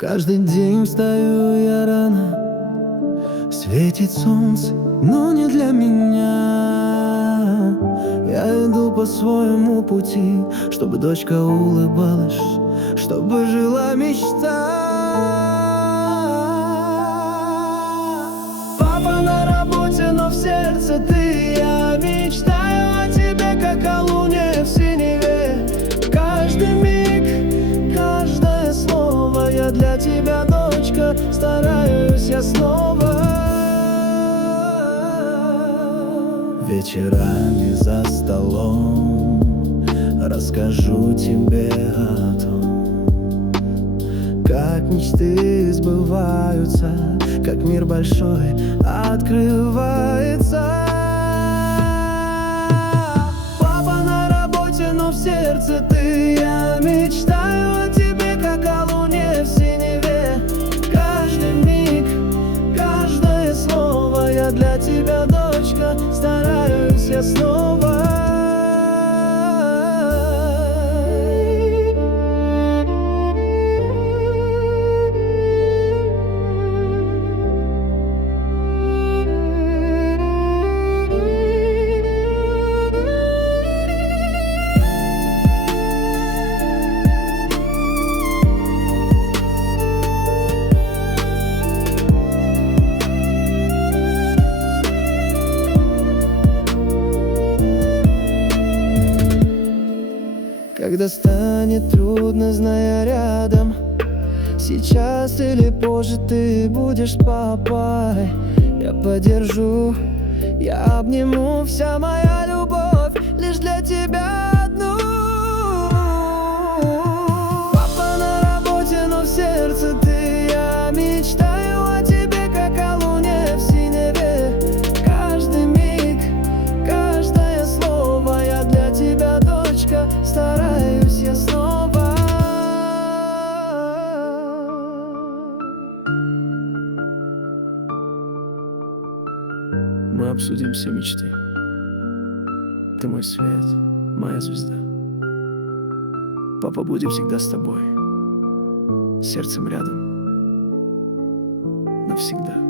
Каждый день встаю я рано, светит солнце, но не для меня. Я иду по своему пути, чтобы дочка улыбалась, чтобы жила мечта. Папа на работе, но в сердце ты. Я мечтаю о тебе, как о луне в синеве. Каждый миг, каждое слово я для тебя, дочка, стараюсь я снова. Вечерами за столом расскажу тебе о том, как мечты сбываются, как мир большой открывается. Папа на работе, но в сердце ты. Я мечтаю о тебе, как о луне в синеве. Каждый миг, каждое слово я для тебя, дочка, стараюсь я снова. Когда станет трудно, зная рядом, сейчас или позже ты будешь папой. Я поддержу, я обниму, вся моя любовь лишь для тебя одну. Папа на работе, но в сердце ты. Я мечтаю о тебе, как о луне в синеве. Каждый миг, каждое слово я для тебя, дочка, стараюсь я снова. Мы обсудим все мечты. Ты мой свет, моя звезда. Папа будет всегда с тобой, сердцем рядом, навсегда.